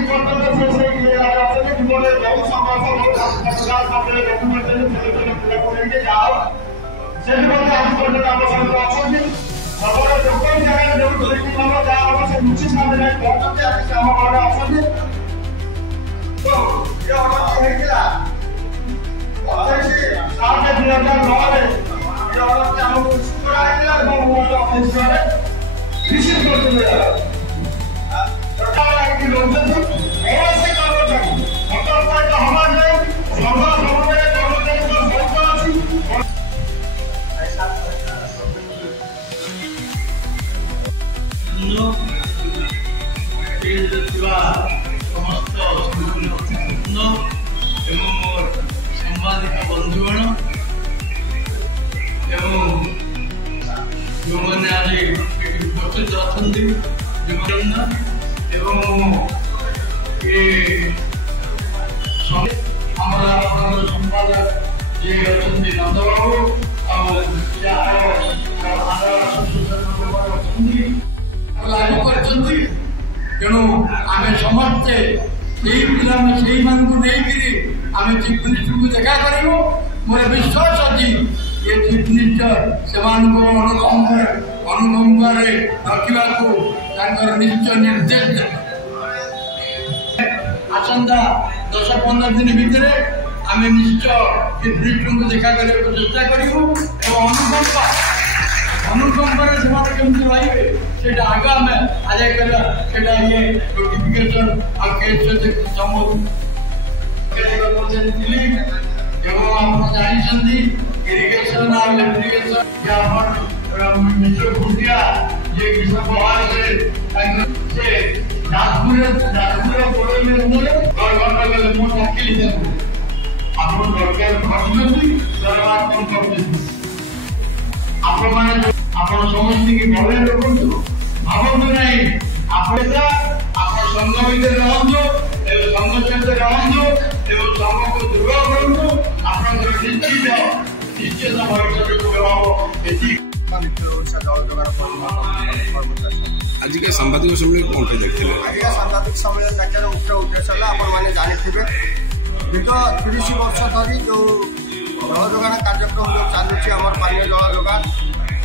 আজি পর্যন্ত সেই জীবনের বহু সমস্যা যাও সেগুলোকে আজ পর্যন্ত আমার সঙ্গে অসংখ্য খবর যখন জায়গায় যেমন দুর্নীতি মামলা যা আমার সে মুচি সামনে যাই পৌঁছতে আসছে আমার ঘরে অসংখ্য তো এটা অনেক হয়েছিল সামনে 2009-ରେ এটা অনেক আমাকে করা হয়েছিল এবং অফিসরে রিসিভ করতে সরকার একটি লোকজন অবশ্যই কর্মচারী সরকার হওয়া যায় সরকার সমন্বয়ে কর্মচারী সংস্থা আছে समस्त मोर सांबादिक बंधुगण जो मैंने आज उपस्थित अच्छा संपादक जी अच्छा नंदबाबू लागू कर तेणु आम समस्ते पिला से आम चीफ मिनिस्टर को देखा करूँ मोर विश्वास अच्छी ये चीफ मिनिस्टर से अनुकंपार रखा निश्चय निर्देश दे आसंता 10-15 दिन भितर आम निश्चय चीफ मिनिस्टर को देखा करने चेष्टा करूँ अनुकंपार केमती रही से आगे आम आज ये नोटिफिकेशन जानते इरिगेशन मिश्र खुंटिया ये कृषक से आपण समस्त की भले रखु भावतु नहीं आप संघ भितर रहतु संघ सहित रहतु संघ को दृढ़ करूँ आप निश्चित भविष्य प्रभाव आज के सांबादिक सम्मेलन कौन देखते आज सांबादिक सम्मेलन मुख्य उद्देश्य है जानी विगत 30 वर्ष धरी जो जल जोगान कार्यक्रम जो चलुची आम पानी जल जोगान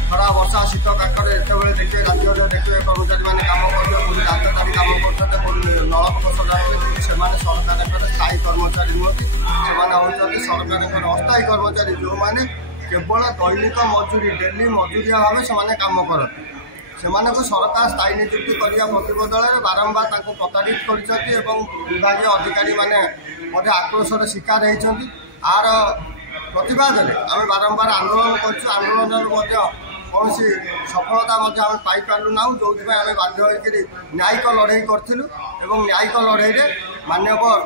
खरा वर्षा शीत काकर एतबे देखिए राज्य देखिए कर्मचारी मैंने कम करते राजधानी कम करते नलकूप सजाते से सरकार स्थायी कर्मचारी नुहति से सरकार अस्थायी कर्मचारी जो मैंने केवल दैनिक मजूरी डेली मजूरिया भाव से कम करते से सरकार स्थायी नियुक्ति करने प्रतिबदल बारंबार प्रताड़ित कर विभाग अधिकारी मैंने आक्रोशर शिकार होती आर प्रतिवाद आम बारंबार आंदोलन करोलन कौन सफलता पाई पार्लु ना जो आम बाध्य न्यायिक लड़े करूँ न्यायिक लड़े मान्यवर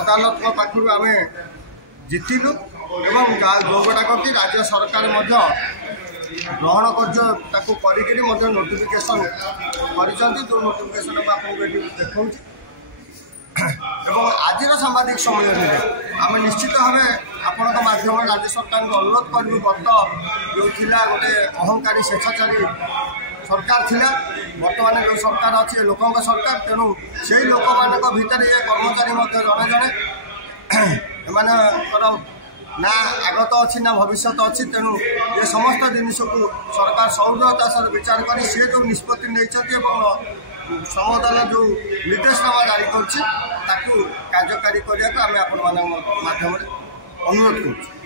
अदालत पाखु आम जितिलु जो गुड़ाक कि राज्य सरकार ग्रहण कर नोटिफिकेशन कर जो नोटिफिकेशन आपको देखा आज सांबादिक सम्मेलन में आम निश्चित भाव आपण मध्यम राज्य सरकार को अनुरोध करूँ गत जो थिला गोटे अहंकारी स्वेच्छाचारी सरकार थिला बर्तमान जो सरकार अच्छी लोक सरकार तेणु से लोक मान भर ये कर्मचारी जड़े जड़े एम ना आगत अच्छी ना भविष्य अच्छी तेणु ये समस्त जिनिस को सरकार सौजन्यता सर विचार कर सी जो निष्पत्ति नहीं संविधान जो निर्देशनामा जारी कर कार्यकारी करने को आम आपण माध्यम अनुरोध करूँ।